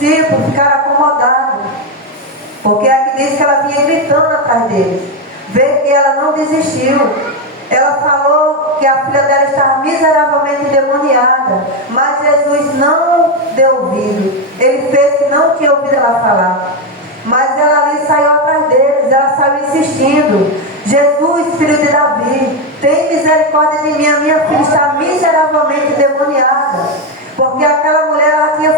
discípulos ficaram acomodados, porque aqui diz que ela vinha gritando atrás deles. Vê que ela não desistiu. Ela falou que a filha dela estava miseravelmente endemoniada, mas Jesus não deu ouvido. Ele fez que não tinha ouvido ela falar. Mas ela ali saiu atrás deles, ela saiu insistindo: Jesus, filho de Davi, tem misericórdia de mim, a minha filha está miseravelmente endemoniada. Porque aquela mulher, ela tinha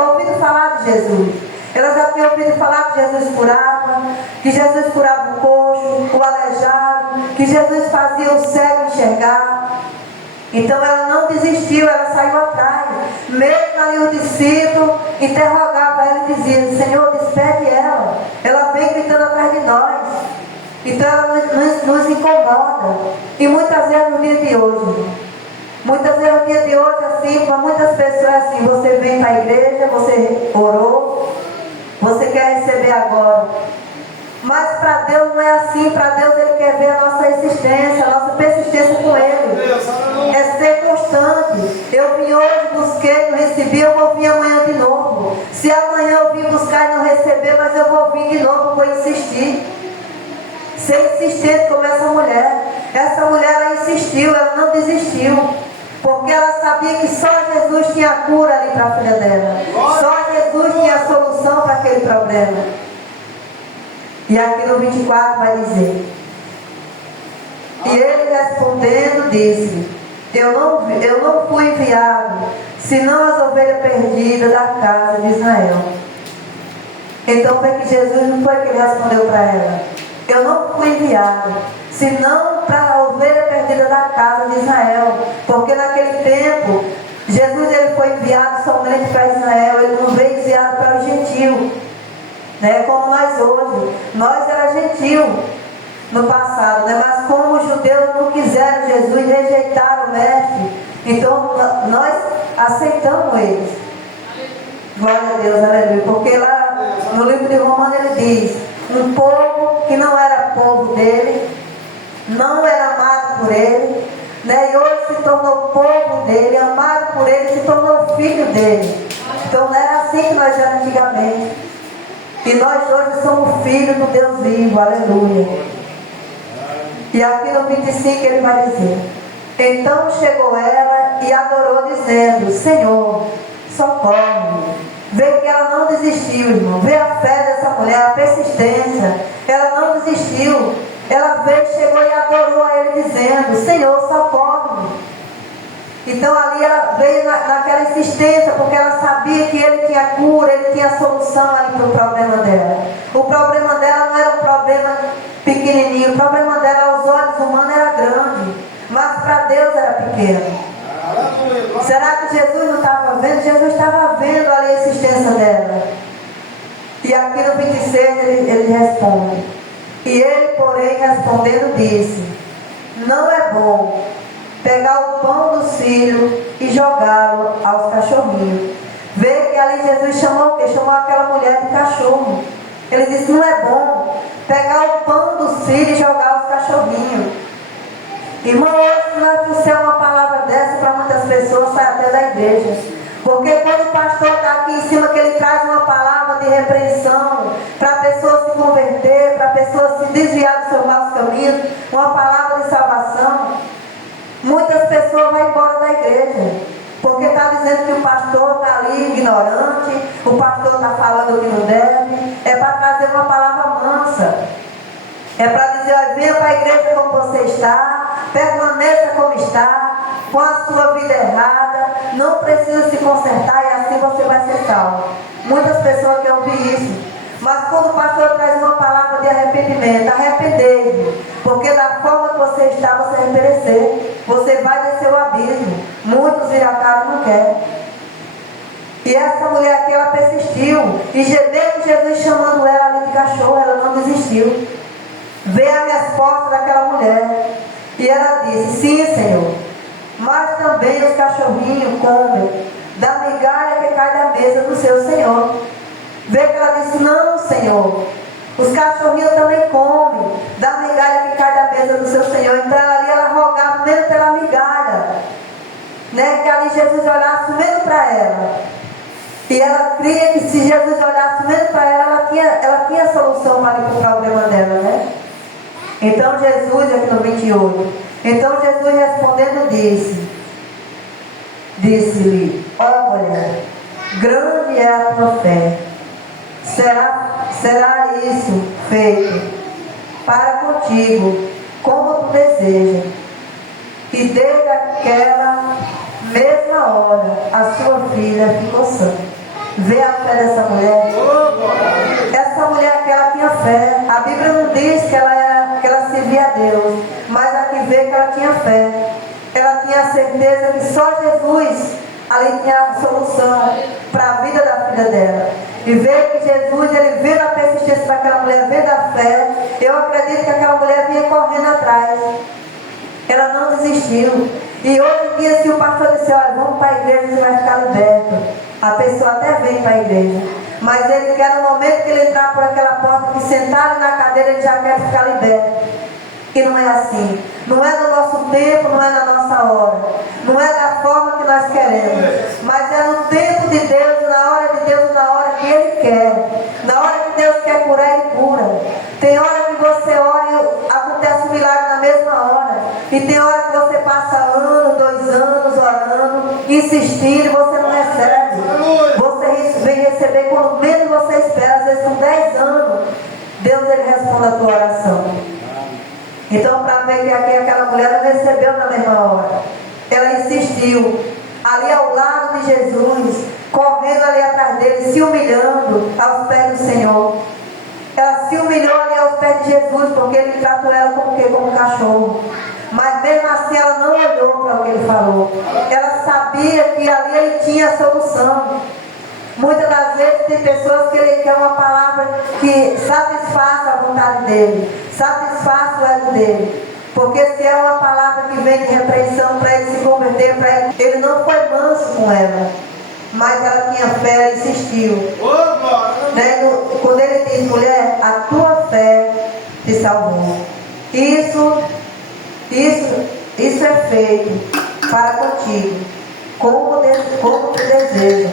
ouvido falar de Jesus. Ela já tinha ouvido falar que Jesus curava, que Jesus curava o coxo, o aleijado, que Jesus fazia o cego enxergar. Então ela não desistiu, ela saiu atrás. Mesmo ali o discípulo interrogava ela e dizia: Senhor, despede ela. Ela vem gritando atrás de nós. Então ela nos incomoda. E muitas vezes no dia de hoje, assim, para muitas pessoas assim, você vem para a igreja, você orou, você quer receber agora. Mas para Deus não é assim. Para Deus Ele quer ver a nossa existência, a nossa persistência com Ele. É ser constante. Eu vim hoje, busquei, não recebi, eu vou vir amanhã de novo. Se amanhã eu vim buscar e não receber, mas eu vou vir de novo, vou insistir. Ser insistente como essa mulher. Essa mulher, ela insistiu, ela não desistiu. Porque ela sabia que só Jesus tinha cura ali para a filha dela. Só Jesus tinha a solução para aquele problema. E aqui no 24 vai dizer: e ele respondendo disse: eu não fui enviado senão as ovelhas perdidas da casa de Israel. Então foi que Jesus, não foi que ele respondeu para ela: eu não fui enviado senão para a ovelha perdida da casa de Israel. Porque naquele tempo Jesus, ele foi enviado somente para Israel. Ele não veio enviado para o gentio, né? Como nós hoje. Nós era gentio no passado, né? Mas como os judeus não quiseram Jesus, rejeitaram o mestre, então nós aceitamos eles. Glória a Deus, aleluia. Porque lá no livro de Romanos ele diz: um povo que não era povo dele, não era amado por ele, né? E hoje se tornou povo dele, amado por ele, se tornou filho dele. Então não era assim que nós éramos antigamente. E nós hoje somos filhos do Deus vivo, aleluia. E aqui no 25 ele vai dizer: então chegou ela e adorou, dizendo: Senhor, socorre-me. Vê que ela não desistiu, irmão. Vê a fé dessa mulher, a persistência. Ela não desistiu. Ela veio, chegou e adorou a ele, dizendo: Senhor, socorre-me. Então ali ela veio naquela insistência, porque ela sabia que ele tinha cura, ele tinha solução ali para o problema dela. O problema dela não era um problema pequenininho, o problema dela aos olhos humanos era grande, mas para Deus era pequeno. Será que Jesus não estava vendo? Jesus estava vendo ali a existência dela. E aqui no 26 ele responde: e ele, porém, respondendo, disse: não é bom pegar o pão dos filhos e jogá-lo aos cachorrinhos. Vê que ali Jesus chamou o quê? Chamou aquela mulher de cachorro. Ele disse: não é bom pegar o pão dos filhos e jogar aos cachorrinhos. Irmão, hoje se nós trouxermos uma palavra dessa para muitas pessoas, sai até da igreja. Porque quando o pastor está aqui em cima, que ele traz uma palavra de repreensão para a pessoa se converter, para a pessoa se desviar do seu mau caminho, uma palavra de salvação, muitas pessoas vão embora da igreja. Porque está dizendo que o pastor está ali ignorante, o pastor está falando o que não deve. É para trazer uma palavra mansa. É para dizer: olha, venha para a igreja como você está, permaneça como está, com a sua vida errada, não precisa se consertar e assim você vai ser salvo. Muitas pessoas querem ouvir isso. Mas quando o pastor traz uma palavra de arrependimento, arrepender, porque da forma que você está, você vai perecer, você vai descer o abismo. Muitos viracaram não querem. E essa mulher aqui, ela persistiu, e mesmo Jesus chamando ela ali de cachorro, ela não desistiu. Vê a resposta daquela mulher, e ela disse: sim, Senhor, mas também os cachorrinhos comem da migalha que cai da mesa do seu Senhor. Vê que ela disse: não, Senhor, os cachorrinhos também comem da migalha que cai da mesa do seu Senhor. Então ela rogava mesmo pela migalha, né? Que ali Jesus olhasse mesmo para ela. E ela cria que se Jesus olhasse mesmo para ela, ela tinha solução para o problema dela, né? Então Jesus, aqui no 28, então Jesus respondendo disse-lhe, ó mulher, grande é a tua fé, será isso feito para contigo, como tu desejas. E desde aquela mesma hora, a sua filha ficou sã. Vê a fé dessa mulher. Essa mulher que ela tinha fé. A Bíblia não diz que ela servia a Deus, mas aqui vê que ela tinha fé. Ela tinha a certeza que só Jesus ali tinha a solução para a vida da filha dela. E vê que Jesus, ele vê a persistência daquela mulher, vê da fé. Eu acredito que aquela mulher vinha correndo atrás. Ela não desistiu. E hoje em dia, se o pastor disser, olha, vamos para a igreja, você vai ficar liberto, a pessoa até vem para a igreja. Mas ele quer, no momento que ele entrar por aquela porta, que sentar ali na cadeira, ele já quer ficar liberto. E não é assim. Não é no nosso tempo, não é na nossa hora. Não é da forma que nós queremos. Mas é no tempo de Deus, na hora de Deus, na hora que Ele quer. Na hora que Deus quer curar, Ele cura. Tem hora que você ora e acontece um milagre na mesma hora. E tem hora que você passa 1, 2 anos orando, insistindo e você não recebe. Você vem receber quando menos você espera. Às vezes com 10 anos, Deus ele responde a tua oração. Então, para ver que aqui aquela mulher não recebeu na mesma hora, ela insistiu, ali ao lado de Jesus, correndo ali atrás dele, se humilhando aos pés do Senhor. Ela se humilhou ali aos pés de Jesus, porque ele tratou ela como um cachorro. Mas mesmo assim ela não olhou para o que ele falou. Ela sabia que ali ele tinha a solução. Muitas das vezes tem pessoas que ele quer uma palavra que satisfaça a vontade dele, satisfaça o ego dele. Porque se é uma palavra que vem de repreensão para ele se converter, para ele não foi manso com ela. Mas ela tinha fé, ela insistiu. Quando ele diz, mulher, a tua fé te salvou. Isso é feito para contigo, como tu deseja.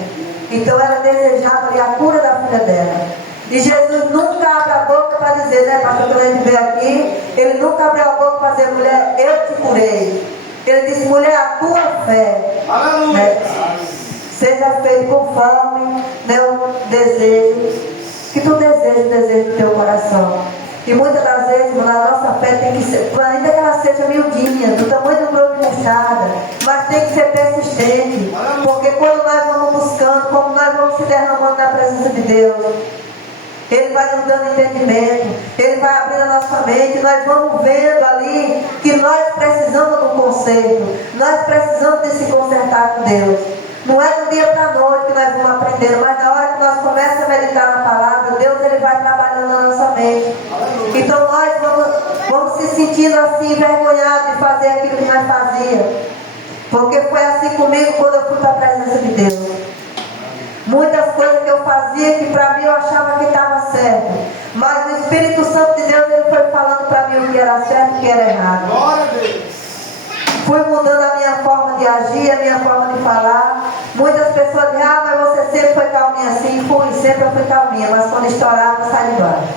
Então ela desejava ali a cura da filha dela. E Jesus nunca abre a boca para dizer, né, pastor, quando a gente veio aqui, ele nunca abriu a boca para dizer, mulher, eu te curei. Ele disse, mulher, a tua fé, né, seja feito conforme, né, o desejo, que tu deseja, o desejo do teu coração. E muitas das vezes, a nossa fé tem que ser, ainda que ela seja miudinha, do tamanho do grão de mostarda, mas tem que ser persistente. Porque quando nós vamos buscando, como nós vamos se derramando na presença de Deus, Ele vai nos dando entendimento, Ele vai abrindo a nossa mente, nós vamos vendo ali que nós precisamos de um conserto, nós precisamos de se consertar com Deus. Não é do dia para a noite que nós vamos aprender, mas na hora que nós começamos a meditar na palavra, Deus ele vai trabalhando na nossa mente. Então nós vamos se sentindo assim, envergonhados de fazer aquilo que nós fazíamos. Porque foi assim comigo quando eu fui para a presença de Deus. Muitas coisas que eu fazia que para mim eu achava que estava certo. Mas o Espírito Santo de Deus ele foi falando para mim o que era certo e o que era errado. Glória a Deus. Fui mudando a minha forma de agir, a minha forma de falar. Muitas pessoas dizem, mas você sempre foi calminha assim. Fui, sempre eu fui calminha, mas quando estourava, sai de baixo.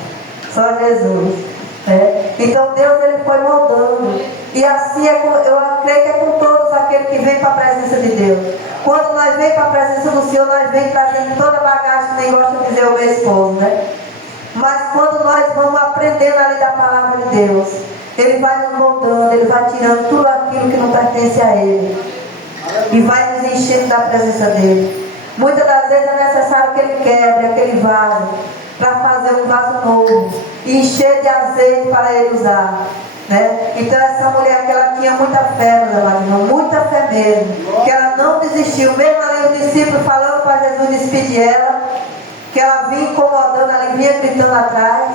Só Jesus. Né? Então Deus ele foi moldando. E assim eu creio que é com todos aqueles que vêm para a presença de Deus. Quando nós vem para a presença do Senhor, nós vem trazendo toda a bagagem, que nem gosta de dizer o meu esposo, né? Mas quando nós vamos aprendendo ali da palavra de Deus, Ele vai nos moldando, Ele vai tirando tudo aquilo que não pertence a Ele. E vai nos enchendo da presença dEle. Muitas das vezes é necessário que Ele quebre aquele vaso, para fazer um vaso novo, e encher de azeite para Ele usar. Né? Então essa mulher que ela tinha muita fé, meus amados, muita fé mesmo, que ela não desistiu, mesmo ali os discípulos falando para Jesus despedir ela, que ela vinha incomodando, ela vinha gritando atrás,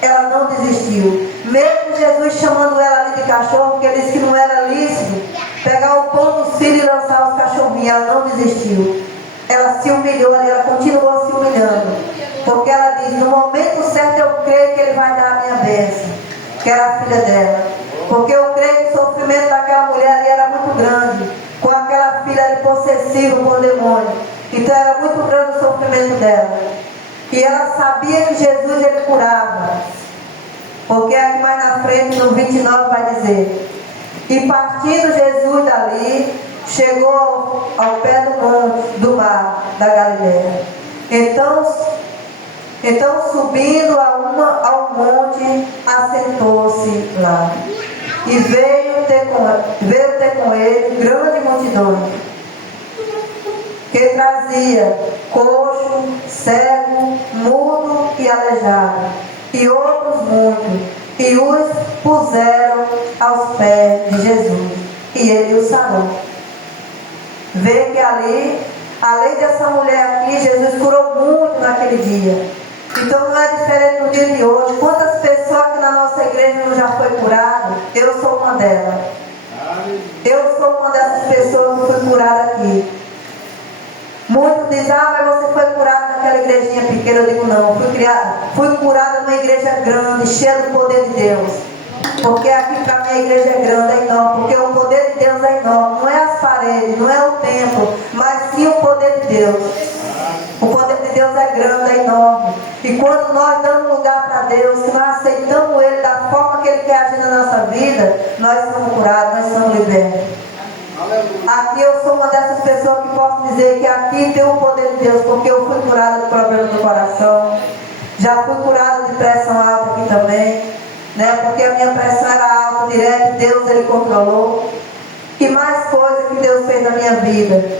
ela não desistiu. Mesmo Jesus chamando ela ali de cachorro, porque ele disse que não era lícito pegar o pão dos filhos e lançar os cachorrinhos, ela não desistiu. Ela se humilhou ali, ela continuou se humilhando, porque ela disse, no momento certo eu creio que Ele vai dar a minha bênção, que era a filha dela. Porque eu creio que o sofrimento daquela mulher ali era muito grande, com aquela filha ali possessiva por demônio. Então era muito grande o sofrimento dela. E ela sabia que Jesus ele curava. Porque aqui mais na frente, no 29, vai dizer: e partindo Jesus dali, chegou ao pé do monte, do mar da Galileia. Então subindo ao monte, assentou-se lá. E veio ter com ele grande multidão, que trazia coxo, cego, mudo e aleijado, e outros muitos, e os puseram aos pés de Jesus, e ele os sarou. Vê que ali, além dessa mulher aqui, Jesus curou muito naquele dia. Então não é diferente no dia de hoje. Quantas pessoas aqui na nossa igreja não já foi curada? Eu sou uma delas. Eu sou uma dessas pessoas que foi curada aqui. Muitos dizem: mas você foi curado naquela igrejinha pequena. Eu digo: não, fui curada numa igreja grande, cheia do poder de Deus. Porque aqui para mim a igreja é grande, é enorme. Porque o poder de Deus é enorme. Não é as paredes, não é o templo, mas sim o poder de Deus. O poder de Deus é grande, é enorme. E quando nós damos lugar para Deus, se nós aceitamos Ele da forma que Ele quer agir na nossa vida, nós somos curados, nós somos libertos. Aqui eu sou uma dessas pessoas que posso dizer que aqui tem o poder de Deus, porque eu fui curada do problema do coração. Já fui curada de pressão alta aqui também, né? Porque a minha pressão era alta, direto, Deus Ele controlou. E mais coisas que Deus fez na minha vida,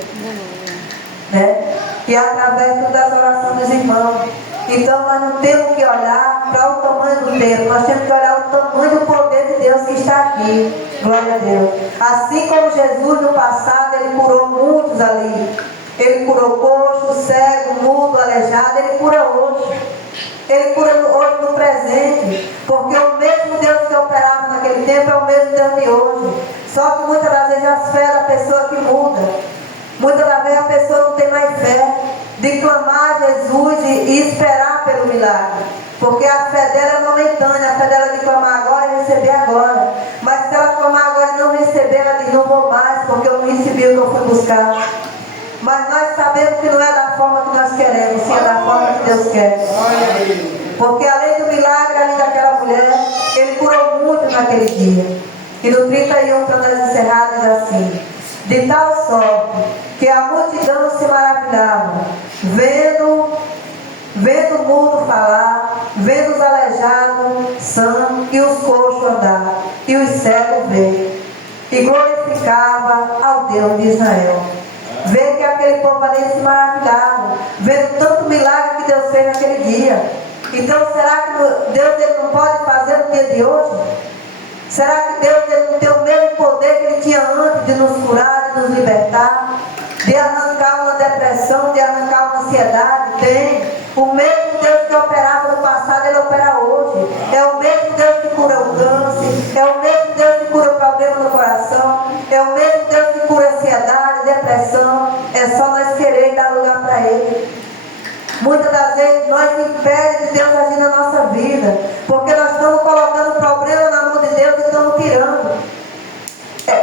né? E através das orações dos irmãos. Então nós não temos que olhar para o tamanho do tempo, nós temos que olhar o tamanho do poder de Deus que está aqui. Glória a Deus. Assim como Jesus no passado, Ele curou muitos ali. Ele curou coxo, cego, mudo, aleijado. Ele cura hoje. Ele cura hoje no presente. Porque o mesmo Deus que operava naquele tempo é o mesmo Deus de hoje. Só que muitas das vezes as fé da pessoa que muda. Muitas das vezes a pessoa não tem mais fé de clamar a Jesus e esperar pelo milagre. Porque a fé dela é momentânea, a fé dela é de clamar agora e receber agora. Mas se ela clamar agora e não receber, ela diz: não vou mais, porque eu não recebi o que eu fui buscar. Mas nós sabemos que não é da forma que nós queremos, sim é da forma que Deus quer. Porque além do milagre ali daquela mulher, Ele curou muito naquele dia. E no 31, para nós encerrar, diz assim: de tal sorte que a multidão se maravilhava, vendo o mudo falar, vendo os aleijados sãos e os coxos andar, e os cegos ver, e glorificava ao Deus de Israel. Vê que aquele povo ali se maravilhava, vendo tanto milagre que Deus fez naquele dia. Então será que Deus ele não pode fazer no dia de hoje? Será que Deus ele não tem o mesmo poder que Ele tinha antes de nos curar, de nos libertar, de arrancar uma depressão, de arrancar uma ansiedade? Tem. O mesmo Deus que operava no passado, Ele opera hoje. É o mesmo Deus que cura o câncer, é o mesmo Deus que cura o problema no coração, é o mesmo Deus que cura ansiedade, depressão. É só nós querer dar lugar para Ele. Muitas das vezes nós impedimos de Deus agir na nossa vida, porque nós estamos colocando o problema na mão de Deus e estamos tirando.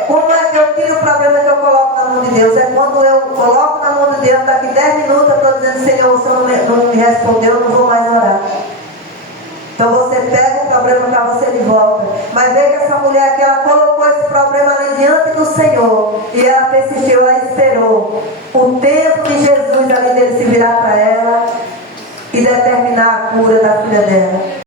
Como é que eu tiro o problema que eu coloco na mão de Deus? É quando eu coloco na mão de Deus, daqui 10 minutos eu estou dizendo: Senhor, você não me respondeu, eu não vou mais orar. Então você pega o problema para você de volta. Mas vê que essa mulher aqui, ela colocou esse problema ali diante do Senhor. E ela persistiu, ela esperou o tempo de Jesus ali dele se virar para ela e determinar a cura da filha dela.